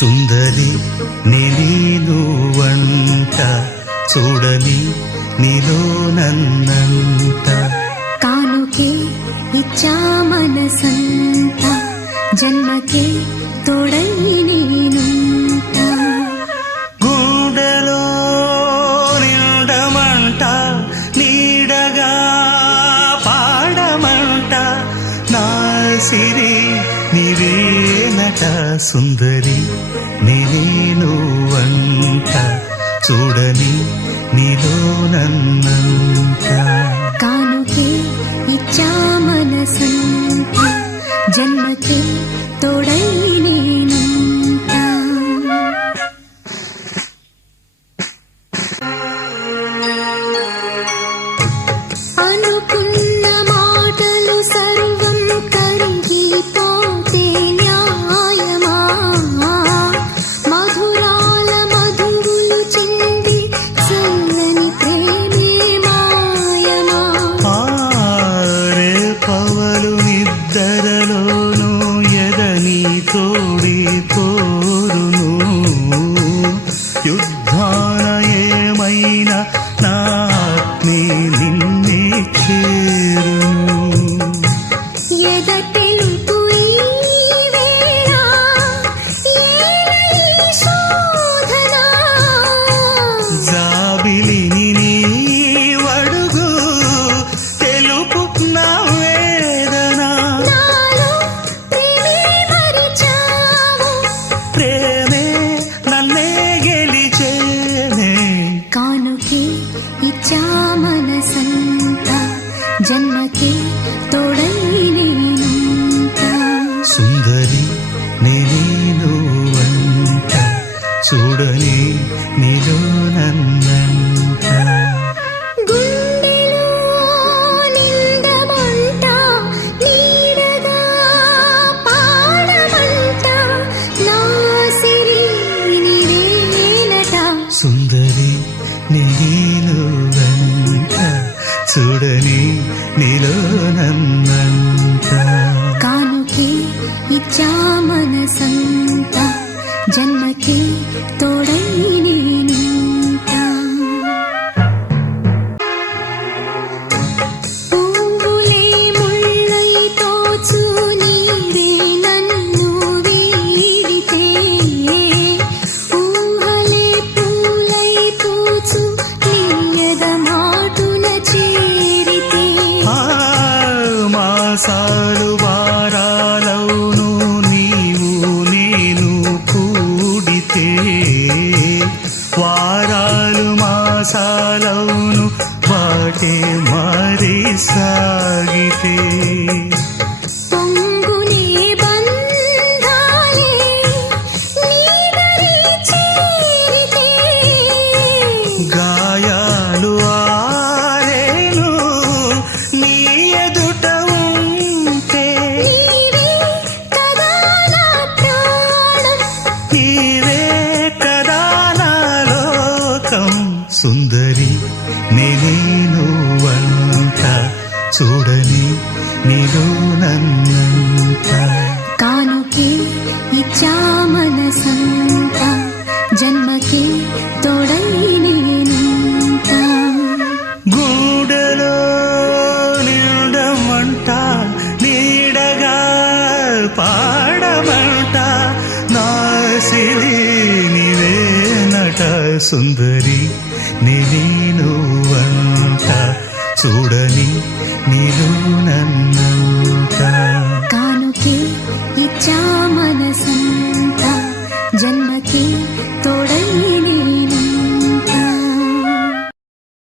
సుందరి నేను వంట చూడని నీలో నన్నంట కానుకే ఇచ్చా మనసంత జన్మకే తోడై నేనుంట గుండెలో నిండమంట నీడగా పాడమంట నా సిరి నీవేనట సుందరి నేను వంట చూడని నీలో నన్నంట కానుకే ఇచ్చా మనసంత జన్మకే తోడై నేనుంట అనుకున్న మాటలు సర్వం కరిగిపోతే న్యాయమా మధురాల మధువులు చింది చల్లని ప్రేమే మాయమా ఆరే పవలు నిద్దరలోను ఎదని తోడి కోరును యుద్ధాన ఏమైనా నా ఆత్మే నిన్నే చేరును ఎద తెలుపు ఈ వేళ ఏలై శోధన జాబిలిని నీ వడుగు తెలుపు నా వేదన నాలో ప్రేమే మరిచావు ప్రేమే నన్నే గెలిచేనే కానుకే ఇచ్చా మనసంత జన్మకే తోడై నేనుంట సుందరి నేను వంట చూడని నీలో నన్నంట గుండెలో నిండమంట నీడగా పాడమంట నా సిరి నీవేనట సుందరి నేను వంట చూడని నీలో నన్నంట కానుకే ఇచ్చా మనసంత జన్మకే తోడై నేనుంట పువ్వులే ముళ్ళై తోచు నీరే నన్ను వీడితే ఊహలే పూలై పూచు నీయద మాటున చేరితే ఆ మాసాలు వారాలవును నీవు నేను కూడితే వారాలు మాసాలవును వాటే మారి సాగితే పొంగునే బంధాలే నీదరి చేరితే గాయాలు ఆరేను నీ ఎదుట ఉంటే నీవే కదా నా ప్రాణం నీవే కదా నా లోకం సుందరి నేను వంట చూడని నీలో నన్నంట కానుకే ఇచ్చా మనసంత జన్మకే తోడై నేనుంట గూడెలో నిండమంట నీడగా పాడమంట నా సిరి నీవేనట సుందరి నేను వంట చూడని నీలో